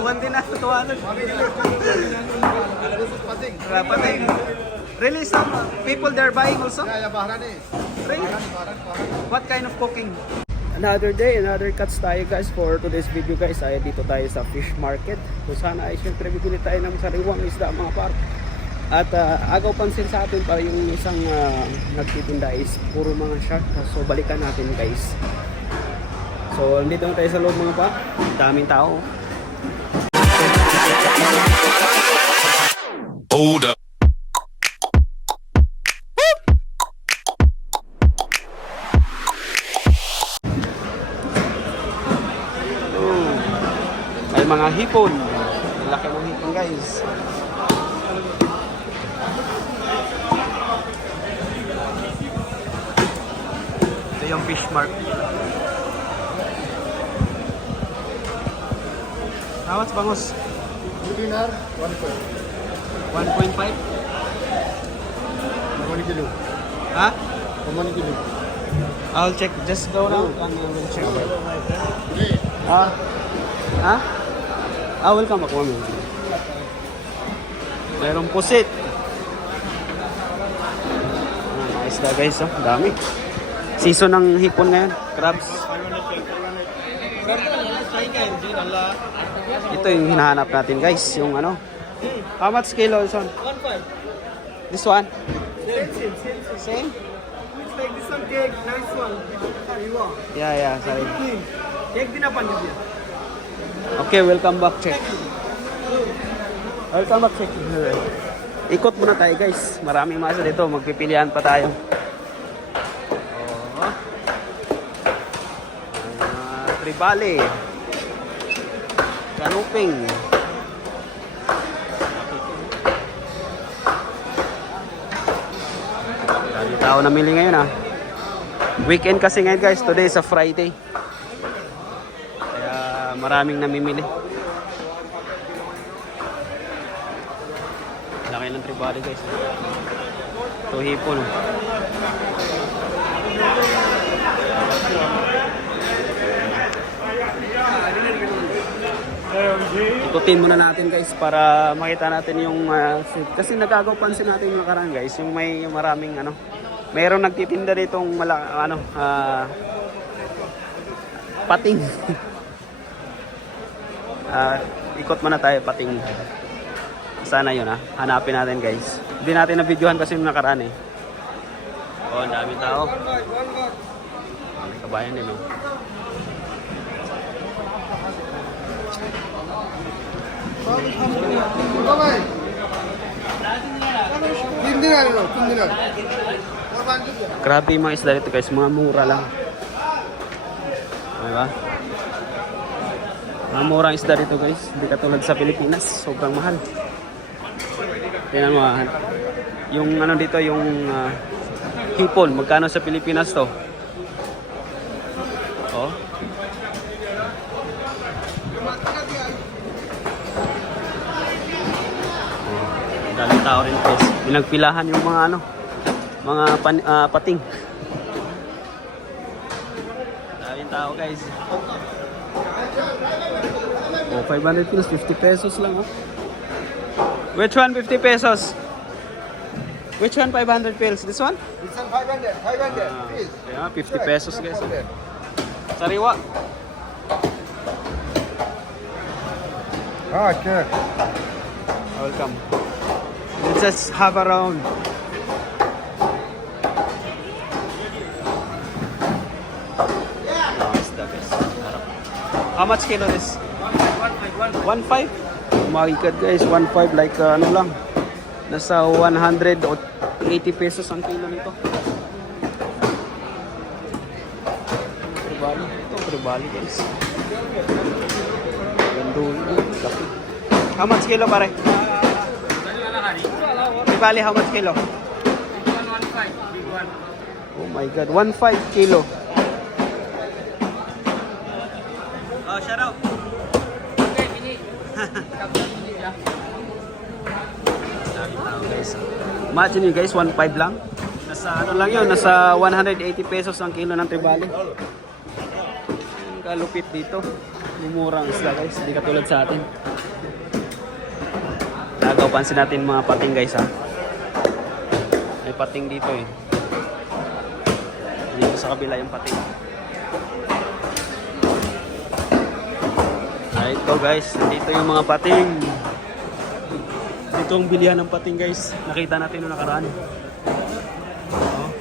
One din na, 200. Pating. Really, some people they're buying also? Really? What kind of cooking? Another day, another cuts tayo guys for today's video guys. Ay dito tayo sa fish market. So sana ay syempre bibili tayo ng sariwang isda mga par. At agaw pansin sa atin para yung isang nagtitinda is puro mga shark. So balikan natin guys. So nandito na tayo sa loob mga pa. Daming tao. Hold up. May mga hipon. Laki ng hipon guys. Ito yung fish market. How much bangus? Dinar 1.5? 1 kilo. Ha? 1 kilo. I'll check. Just go now and I will check. Ha? Welcome ako mami. Mayroong pusit. Nice na guys, oh. Dami. Season ng hipon ngayon. Crabs. Ito yung hinahanap natin guys. Yung ano. How much kilo is on? 1.5. This one? Same? It's like this one cake, nice one. Yeah, sorry. Cake din apa niya? Okay, welcome back, check. Welcome back, check. Ikot muna tayo guys. Maraming masa dito. Magpipilian pa tayo. Tribale. Kanuping. Dami tao namili ngayon ah. Weekend kasi ngayon guys. Today is a Friday. Kaya maraming namimili. Laki ng tribale guys. Ito hipon. Ikutin muna natin guys para makita natin yung kasi nagagaw pansin natin yung nakaraan guys, yung may maraming ano, mayroong nagtitinda ditong pating. Ikot muna tayo pating. Sana yun hanapin natin guys. Hindi natin na-videohan kasi yung nakaraan eh. Oh, ang dami tao. May kabayan din oh. Grabe yung mga isda dito guys, mga mura lang. Diba? Mga murang isda dito guys, hindi katulad sa Pilipinas, sobrang mahal. Tingnan mo yung ano dito, yung hipon, magkano sa Pilipinas to? Oh. Daming tao rin guys. Pinagpilahan yung mga ano, mga pating. Daming tao guys. Oh, 500 pesos, 50 pesos lang oh. Which one 50 pesos? Which one 500 pesos? This one? This one 500, please. Yeah, 50 pesos guys. Sariwa. Sure. Welcome. Let's just have a round. Nice da guys. How much kilo this? 1.5. Oh my god guys, 1.5 like ano lang. Nasa 180 pesos ang kilo nito. Tribali. Ito tribali guys. Gandul. Laki. How much kilo pare? Tribali, how much kilo? 1.5, big one. Oh my god, 1.5 kilo. Oh, shout out. Okay, finish. Guys. Imagine nyo guys, 1.5 lang. Nasa ano lang yun, nasa 180 pesos ang kilo ng tribali. Ang kalupit dito. Mumurang isda guys, hindi katulad sa atin. Nagaw, pansin natin mga pating guys ha. May pating dito eh. Dito sa kabila yung pating. Ay, ito guys, dito yung mga pating. Dito ang bilihan ng pating guys. Nakita natin nung nakaraan. Oh.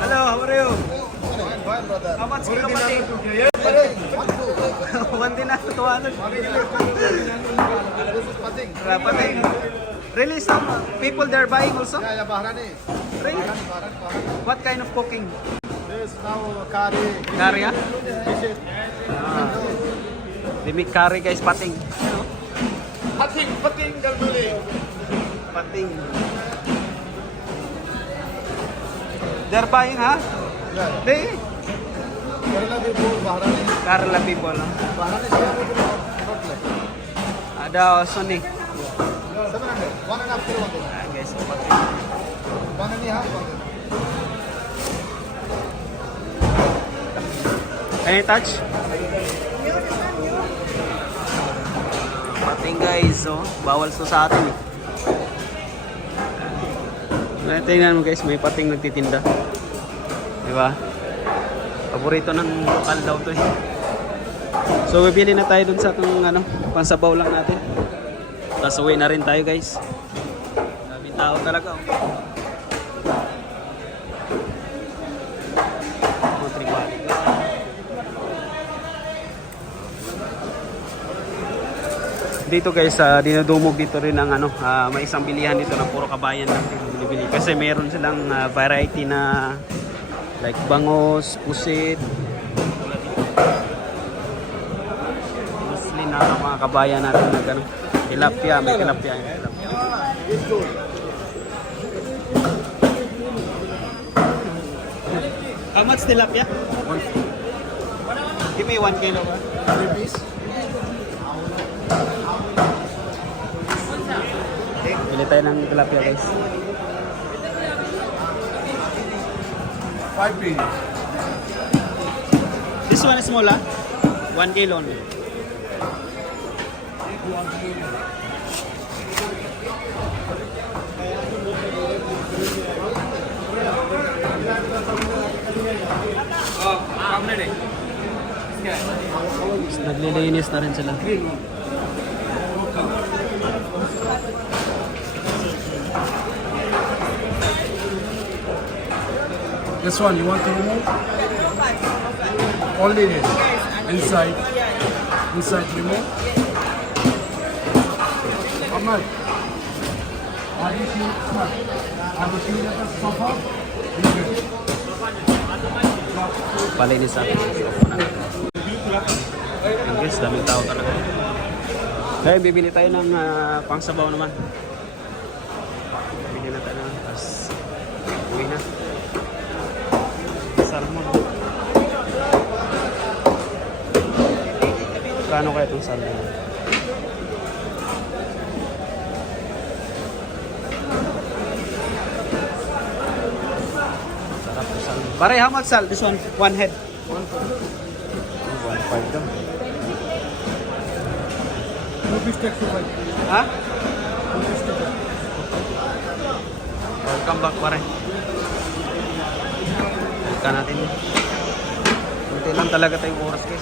Hello, how are you? How much kilo pating? One din na, tuwanan. Pating. Really, some people they're buying also? Yeah, Bahrani. Really? What kind of cooking? There's now curry. Curry, ah? They make curry guys, pating. Pating, galmuli. Pating. They're buying, ha? Yeah. They? Kerala people, Bahrani. Kerala people, ha? Bahrani, not like. Ada also ni. 700. 1.5 kilo. Ah, guys, pating. 1.5. Can you touch? Pating guys, oh. Bawal so sa atin eh. Tingnan mo guys, may pating nagtitinda. Di ba? Paborito ng lokal daw to eh. So bibili na tayo dun sa itong ano, pansabaw lang natin. Tapos uwi na rin tayo guys. Daming tao talaga oh. Mga tribali. Dito guys, dinudumog dito rin ang ano, may isang bilihan dito ng puro kabayan lang binibili. Kasi meron silang variety na like bangos, pusit. Mostly na mga kabayan natin na gano'n. Tilapia, may tilapia. How much tilapia? Give me 1 kilo ba? 3 piece. Bili tayo ng tilapia guys. 5 piece. This one is small 1 kilo only. Naglilinis na rin sila. This one, you want to remove? Only inside. Inside remove. How much? Palinis natin. Guys, daming tao talaga. Kaya bibili tayo ng pangsabaw naman. Bibili na tayo naman. Tapos uwi na. Salmon. Kano kaya itong salmon? Sarap yung salmon. Pare, how much sal? This one? One head? 1.5 daw. Ha? Welcome back pare. Welcome natin. Hindi lang talaga tayong oras guys.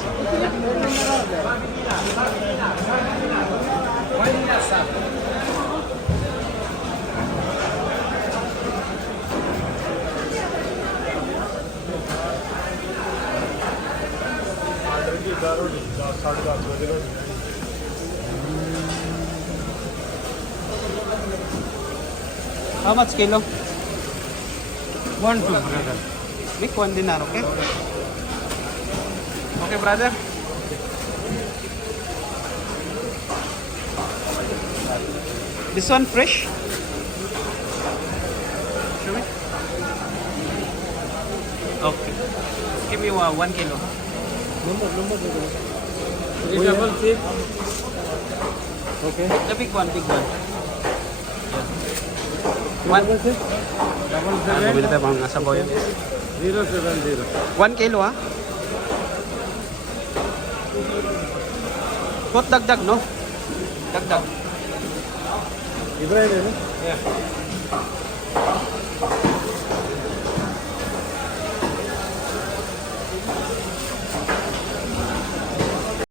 How much kilo? 1 to brother. Make 1 dinar, okay? Okay, brother? This one fresh? Show me. Okay. Give me 1 kilo. Double chip. Okay. The big one, big one. One. Double Bili tayo pang sabaw yan. 070. 1 kilo ha? Put dagdag, no? Dagdag. Ibrahim, Yeah.